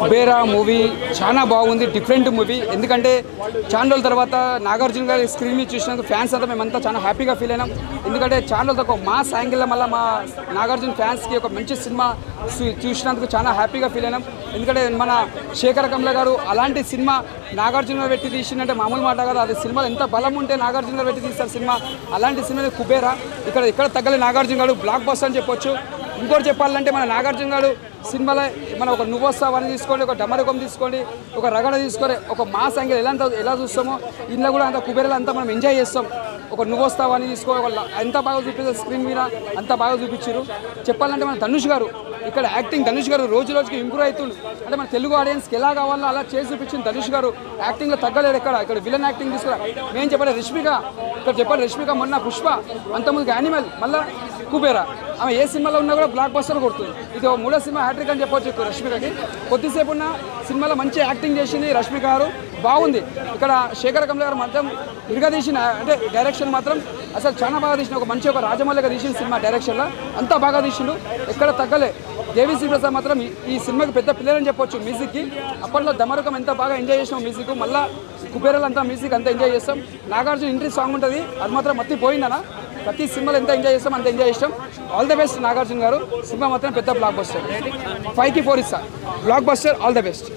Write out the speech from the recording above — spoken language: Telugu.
కుబేరా మూవీ చాలా బాగుంది, డిఫరెంట్ మూవీ. ఎందుకంటే చాలా రోజుల తర్వాత నాగార్జున గారి స్క్రీన్ మీద చూసినందుకు ఫ్యాన్స్ అంతా మేమంతా చాలా హ్యాపీగా ఫీల్ అయినాం. ఎందుకంటే చాలా రోజులతో ఒక మాస్ యాంగిల్లో మళ్ళీ మా నాగార్జున ఫ్యాన్స్కి ఒక మంచి సినిమా చూసినందుకు చాలా హ్యాపీగా ఫీల్ అయినాం. ఎందుకంటే మన శేఖర్ కమల గారు అలాంటి సినిమా నాగార్జున గారు పెట్టి తీసిందంటే మామూలు మాట కాదు. అది సినిమాలో ఎంత బలం ఉంటే నాగార్జున గారు పెట్టి తీస్తారు సినిమా. అలాంటి సినిమా కుబేరా ఎక్కడ తగ్గలే నాగార్జున గారు బ్లాక్ బస్టర్ అని చెప్పొచ్చు. ఇంకోటి చెప్పాలంటే మన నాగార్జున గారు సినిమాలో మన ఒక నువ్వొస్తావని తీసుకోండి, ఒక డమరకం తీసుకోండి, ఒక రగడ తీసుకొని ఒక మాస్ యాంగిల్ ఎలా చూస్తామో ఇంట్లో కూడా అంత కుబేరాలో అంతా మనం ఎంజాయ్ చేస్తాం. ఒక నువ్వొస్తావని తీసుకో ఎంత బాగా చూపిస్తారు స్క్రీన్ మీద, అంత బాగా చూపించారు. చెప్పాలంటే మన ధనుష్ గారు ఇక్కడ యాక్టింగ్ ధనుష్ గారు రోజు రోజుకి ఇంప్రూవ్ అవుతుంది. అంటే మన తెలుగు ఆడియన్స్కి ఎలా కావాలో అలా చేసి చూపించింది ధనుష్ గారు. యాక్టింగ్లో తగ్గలేడు ఇక్కడ విలన్ యాక్టింగ్ తీసుకురా. మేము చెప్పాలి రష్మిక, ఇక్కడ చెప్పాలి రష్మిక మొన్న పుష్ప, అంతకుముందుకు యానిమల్, మళ్ళీ కుబేరా. ఆమె ఏ సినిమాలో ఉన్నా కూడా బ్లాక్ బస్టర్ కొడుతుంది. ఇది మూడో సినిమా హ్యాట్రిక్ అని చెప్పొచ్చు రష్మికకి. కొద్దిసేపు ఉన్న సినిమాలో మంచి యాక్టింగ్ చేసింది రష్మిక గారు, బాగుంది. ఇక్కడ శేఖర్ కమల గారు మాత్రం ఇరుగా తీసిన అంటే డైరెక్షన్ మాత్రం అసలు చాలా బాగా తీసిన. ఒక మంచి ఒక రాజమౌళిగా తీసిన సినిమా డైరెక్షన్లో అంతా బాగా తీసిండు, ఎక్కడ తగ్గలే. దేవిశ్రీ ప్రసాద్ మాత్రం ఈ సినిమాకి పెద్ద పిల్లర్ అని చెప్పొచ్చు మ్యూజిక్కి. అప్పట్లో దమరకం ఎంత బాగా ఎంజాయ్ చేసినాం మ్యూజిక్, మళ్ళీ కుబేరాలు అంతా మ్యూజిక్ అంతా ఎంజాయ్ చేస్తాం. నాగార్జున ఎంట్రీ సాంగ్ ఉంటుంది, అది మాత్రం మర్చిపోయిందనా. ప్రతి సినిమాలో ఎంత ఎంజాయ్ చేస్తాం అంత ఎంజాయ్ చేస్తాం. ఆల్ ద బెస్ట్ నాగార్జున గారు. సినిమా మాత్రం పెద్ద బ్లాక్ బస్టర్. 5కి 4 ఇస్తా. Block buster, all the best.